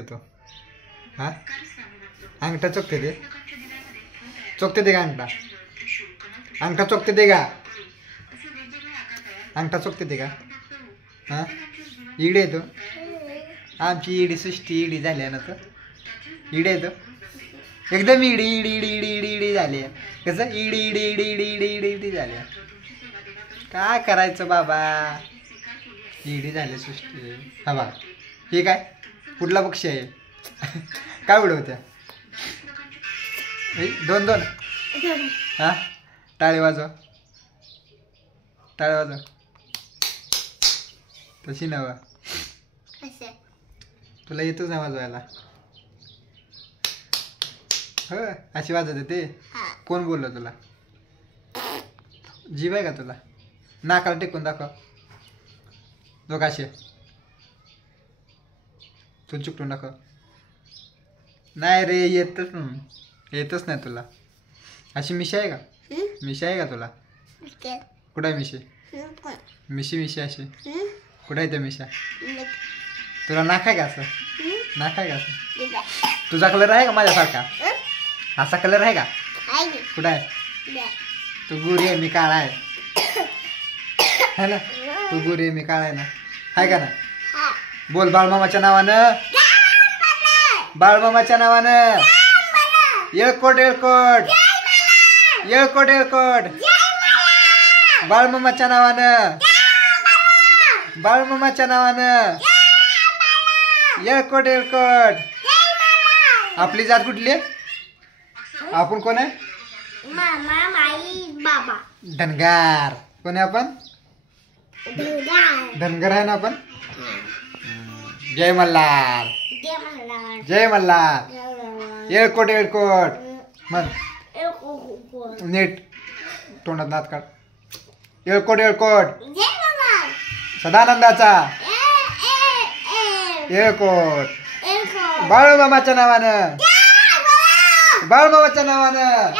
तो हा अंगठा चोखते दे चोखते दे का अंगठा अंगठा चोखते दे का अंगठा चोखते दे का हा इडी आहे तो आमची इडी सृष्टी इडी झाली आहे ना तो इडी आहे तो एकदम इडी इडी इडी इडी इडी इडी झाली आहे कसं इडी इडी इडी इडी इडी इडी इडी झाली आहे काय करायचं बाबा इडी झाली सृष्टी हा बा हे काय कुठला पक्षी आहे काय उडवत्या दोन दोन हा टाळी वाजव टाळी वाजव तशी नव तुला येतच ना वाजवायला हो अशी वाजवते ते कोण बोललं तुला जीव आहे का तुला नाकाला टेकून दाखव दोघाशी तू चुकटून दाखव नाही रे येतच नाही तुला अशी मिशी आहे का मिशी आहे का तुला कुठं आहे मिशी मिशी मिशी अशी कुठं आहे त्या मिशा तुला नाक आहे का असं नाक आहे का असं तुझा कलर आहे का माझ्यासारखा असा कलर आहे का कुठं आहे तू गोरी आहे मी काळा आहे ना तू गोरी आहे मी काळा आहे ना आहे का ना बोल बाळमामाच्या नावानं बाळमामाच्या नावानं येळकोट येळकोट येळकोट येळकोट बाळमामाच्या नावानं बाळमामाच्या नावानं येळकोट येळकोट आपली जात कुठली आहे आपण कोण आहे मामा माई बाबा धनगर कोण आहे आपण धनगर आहे ना आपण जय मल्हार जय मल्हार येळकोट येळकोट मग नीट तोंडात दात काढ येळकोट येळकोट सदानंदाचा येळकोट बाळूमामाच्या नावानं बाळूमामाच्या नावानं